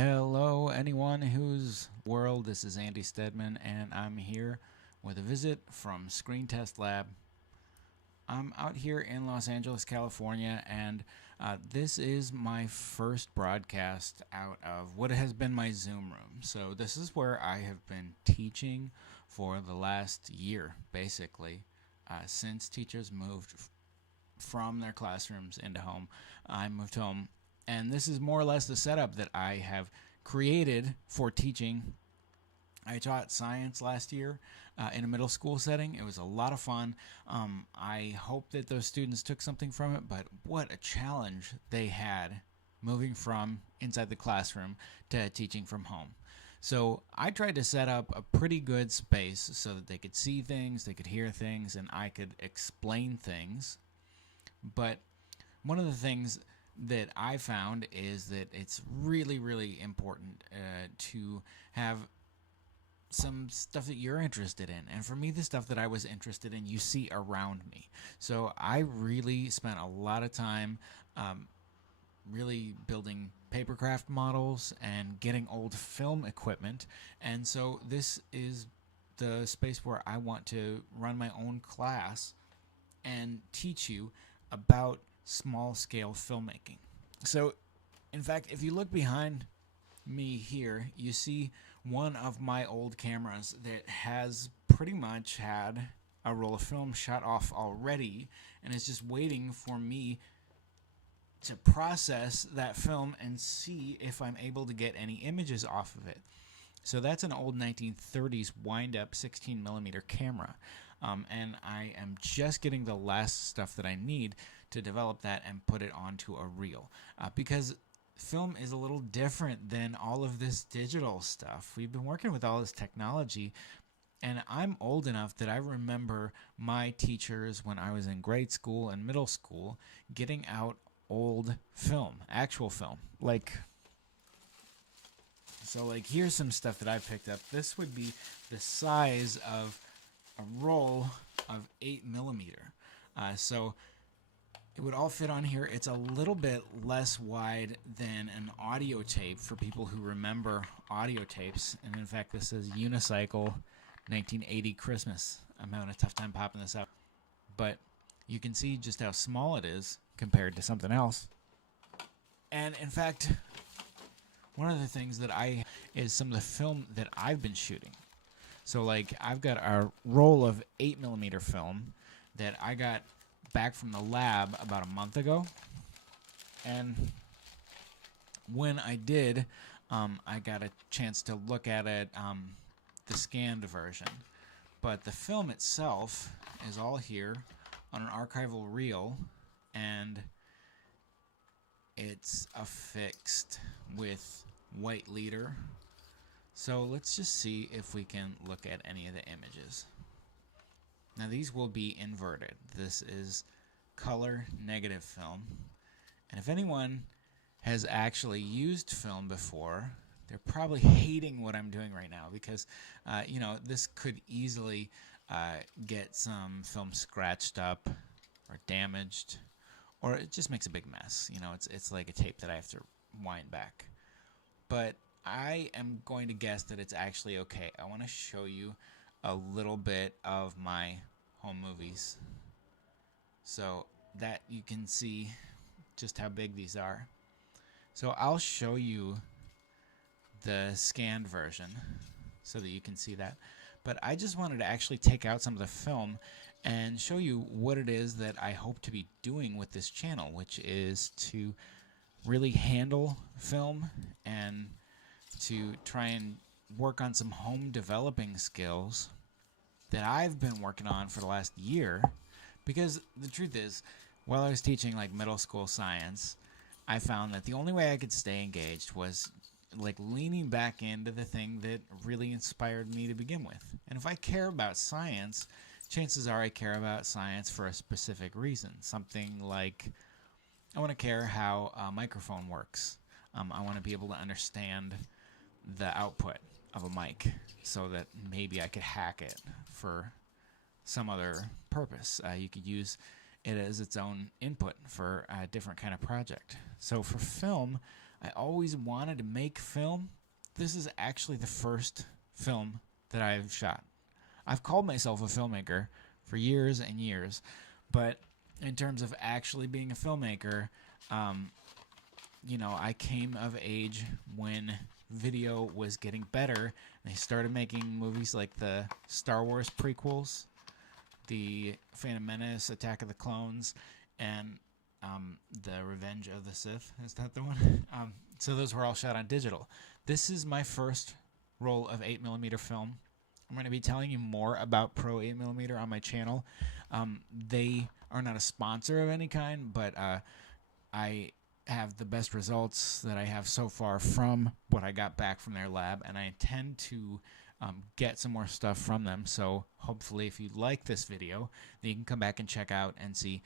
Hello, anyone whose world. This is Andy Stedman, and I'm here with a visit from Screen Test Lab. I'm out here in Los Angeles, California, and this is my first broadcast out of what has been my Zoom room. So, this is where I have been teaching for the last year, basically, since teachers moved from their classrooms into home. I moved home, and this is more or less the setup that I have created for teaching. I taught science last year in a middle school setting. It was a lot of fun. I hope that those students took something from it, but what a challenge they had moving from inside the classroom to teaching from home. So I tried to set up a pretty good space so that they could see things, they could hear things, and I could explain things. But one of the things that I found is that it's really, really important to have some stuff that you're interested in. And for me, the stuff that I was interested in, you see around me. So I really spent a lot of time really building papercraft models and getting old film equipment. And so this is the space where I want to run my own class and teach you about small scale filmmaking. So, in fact, if you look behind me here, you see one of my old cameras that has pretty much had a roll of film shot off already and is just waiting for me to process that film and see if I'm able to get any images off of it. So that's an old 1930s wind-up 16mm camera. And I am just getting the last stuff that I need to develop that and put it onto a reel. Because film is a little different than all of this digital stuff. We've been working with all this technology, and I'm old enough that I remember my teachers when I was in grade school and middle school getting out old film, actual film. So here's some stuff that I picked up. This would be the size of a roll of 8mm. So it would all fit on here. It's a little bit less wide than an audio tape for people who remember audio tapes. And in fact, this says Unicycle 1980 Christmas. I'm having a tough time popping this up. But you can see just how small it is compared to something else. And in fact, one of the things that is some of the film that I've been shooting. So I've got a roll of 8mm film that I got back from the lab about a month ago. And when I did, I got a chance to look at it, the scanned version. But the film itself is all here on an archival reel, and it's affixed with white leader. So let's just see if we can look at any of the images. Now these will be inverted. This is color negative film. And if anyone has actually used film before, they're probably hating what I'm doing right now because, this could easily get some film scratched up or damaged, or it just makes a big mess. It's like a tape that I have to wind back. But I am going to guess that it's actually okay. I want to show you a little bit of my home movies so that you can see just how big these are. So I'll show you the scanned version so that you can see that. But I just wanted to actually take out some of the film and show you what it is that I hope to be doing with this channel, which is to really handle film and to try and work on some home developing skills that I've been working on for the last year. Because the truth is, while I was teaching middle school science, I found that the only way I could stay engaged was leaning back into the thing that really inspired me to begin with. And if I care about science, chances are I care about science for a specific reason. Something like I want to care how a microphone works. I want to be able to understand the output of a mic so that maybe I could hack it for some other purpose. You could use it as its own input for a different kind of project. So for film, I always wanted to make film. This is actually the first film that I've shot. I've called myself a filmmaker for years and years, but in terms of actually being a filmmaker, I came of age when video was getting better. They started making movies like the Star Wars prequels, the Phantom Menace, Attack of the Clones, and the Revenge of the Sith. Is that the one? So those were all shot on digital. This is my first roll of 8mm film. I'm going to be telling you more about Pro 8mm on my channel. They are not a sponsor of any kind, but I have the best results that I have so far from what I got back from their lab, and I intend to get some more stuff from them. So hopefully if you like this video, then you can come back and check out and see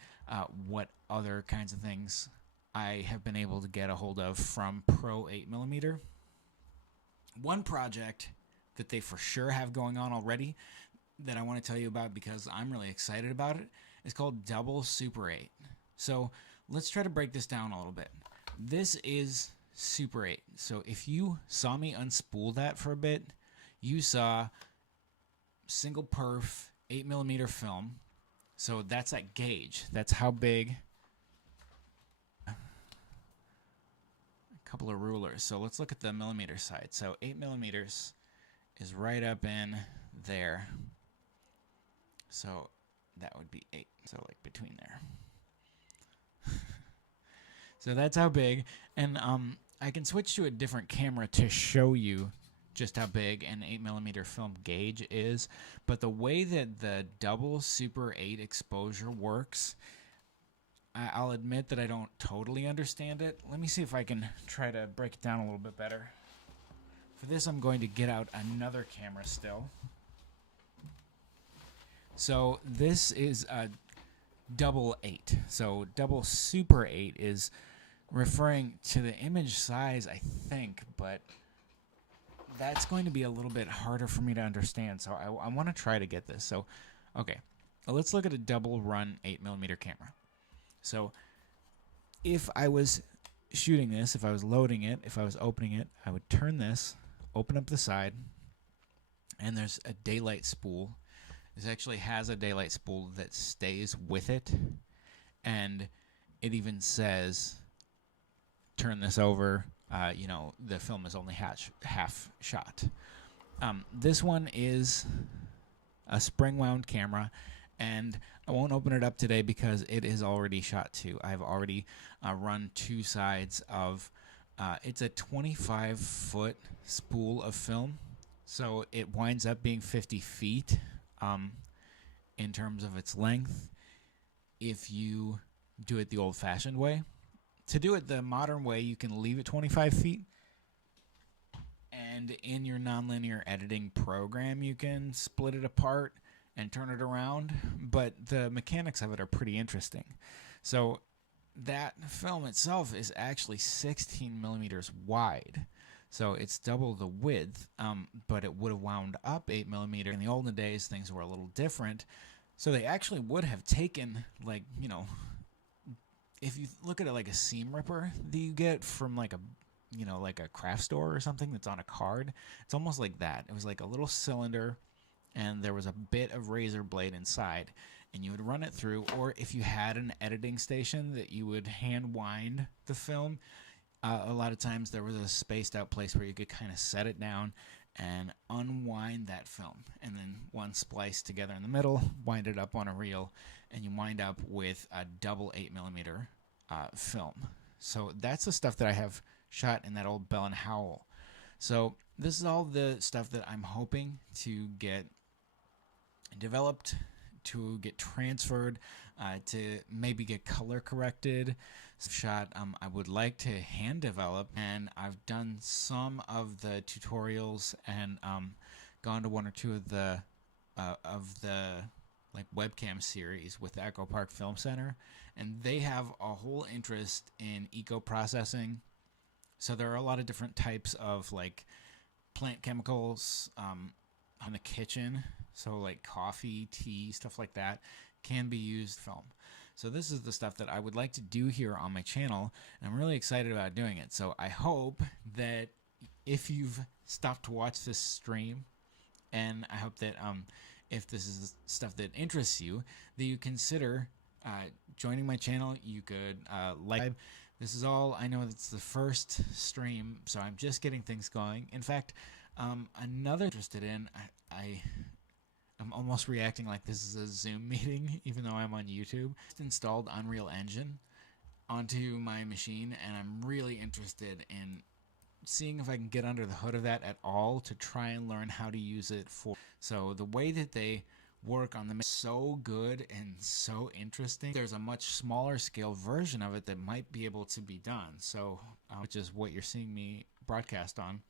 what other kinds of things I have been able to get a hold of from Pro 8mm. One project that they for sure have going on already that I want to tell you about because I'm really excited about it is called Double Super 8. So let's try to break this down a little bit. This is Super 8. So if you saw me unspool that for a bit, you saw single perf 8mm film. So that's that gauge. That's how big. A couple of rulers. So let's look at the millimeter side. So 8mm is right up in there. So that would be 8. So like between there. So that's how big. And I can switch to a different camera to show you just how big an 8mm film gauge is. But the way that the Double Super 8 exposure works, I'll admit that I don't totally understand it. Let me see if I can try to break it down a little bit better. For this, I'm going to get out another camera still. So this is a Double 8. So Double Super 8 is referring to the image size, I think, but that's going to be a little bit harder for me to understand. So I want to try to get this. So, okay, let's look at a double run 8mm camera. So if I was shooting this, if I was loading it, if I was opening it, I would turn this, open up the side, and there's a daylight spool. This actually has a daylight spool that stays with it, and it even says, turn this over, the film is only half shot. This one is a spring wound camera, and I won't open it up today because it is already shot too. I've already run two sides of, it's a 25-foot spool of film, so it winds up being 50 feet in terms of its length if you do it the old-fashioned way. To do it the modern way, you can leave it 25 feet, and in your nonlinear editing program, you can split it apart and turn it around, but the mechanics of it are pretty interesting. So that film itself is actually 16mm wide. So it's double the width, but it would have wound up 8mm. In the olden days, things were a little different. So they actually would have taken, like, if you look at it like a seam ripper that you get from like a craft store or something that's on a card, it's almost like that. It was like a little cylinder, and there was a bit of razor blade inside, and you would run it through, or if you had an editing station that you would hand wind the film, a lot of times there was a spaced out place where you could kind of set it down and unwind that film, and then one spliced together in the middle, wind it up on a reel, and you wind up with a double 8mm film. So that's the stuff that I have shot in that old Bell and Howell. So this is all the stuff that I'm hoping to get developed, to get transferred, to maybe get color corrected. Shot I would like to hand develop, and I've done some of the tutorials and gone to one or two of the like webcam series with the Echo Park Film Center, and they have a whole interest in eco processing. So there are a lot of different types of like plant chemicals in the kitchen. So like coffee, tea, stuff like that can be used film. So this is the stuff that I would like to do here on my channel, and I'm really excited about doing it. So I hope that if you've stopped to watch this stream, and I hope that if this is stuff that interests you, that you consider joining my channel. You could like. This is all, I know it's the first stream, so I'm just getting things going. In fact, another interested in, I'm almost reacting like this is a Zoom meeting, even though I'm on YouTube. Just installed Unreal Engine onto my machine, and I'm really interested in seeing if I can get under the hood of that at all to try and learn how to use it for. So the way that they work on them is so good and so interesting. There's a much smaller scale version of it that might be able to be done. So which is what you're seeing me broadcast on.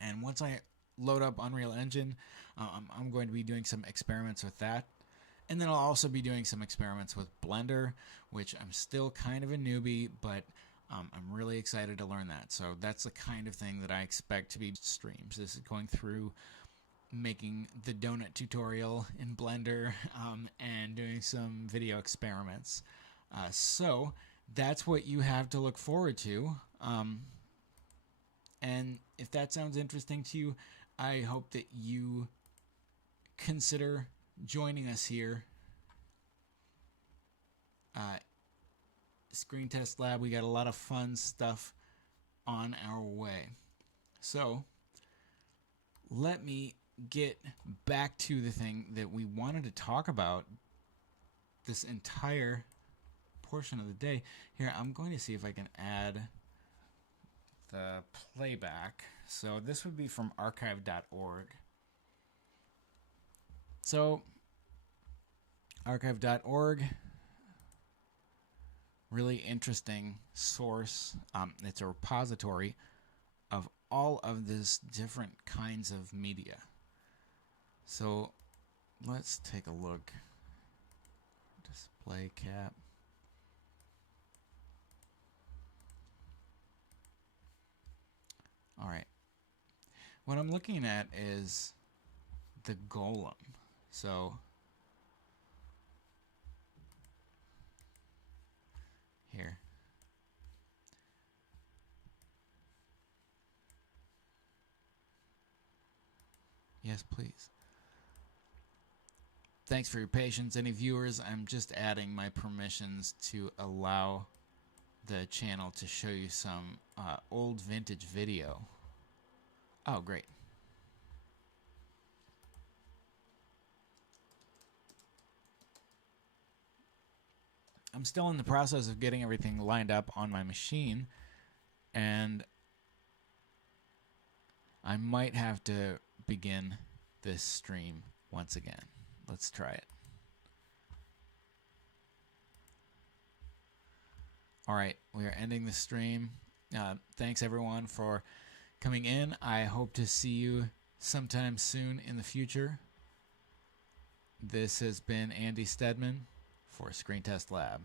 And once I load up Unreal Engine, I'm going to be doing some experiments with that. And then I'll also be doing some experiments with Blender, which I'm still kind of a newbie, but I'm really excited to learn that. So that's the kind of thing that I expect to be streams. This is going through making the donut tutorial in Blender and doing some video experiments. So that's what you have to look forward to. And if that sounds interesting to you, I hope that you consider joining us here. Screen Test Lab, we got a lot of fun stuff on our way. So let me get back to the thing that we wanted to talk about this entire portion of the day. Here, I'm going to see if I can add the playback. So this would be from archive.org. So archive.org, really interesting source. It's a repository of all of this different kinds of media. So let's take a look. Display cap. All right. What I'm looking at is the Golem. So here. Yes, please. Thanks for your patience. Any viewers, I'm just adding my permissions to allow the channel to show you some old vintage video. Oh, great. I'm still in the process of getting everything lined up on my machine, and I might have to begin this stream once again. Let's try it. All right, we are ending the stream. Thanks everyone for coming in. I hope to see you sometime soon in the future. This has been Andy Stedman for Screen Test Lab.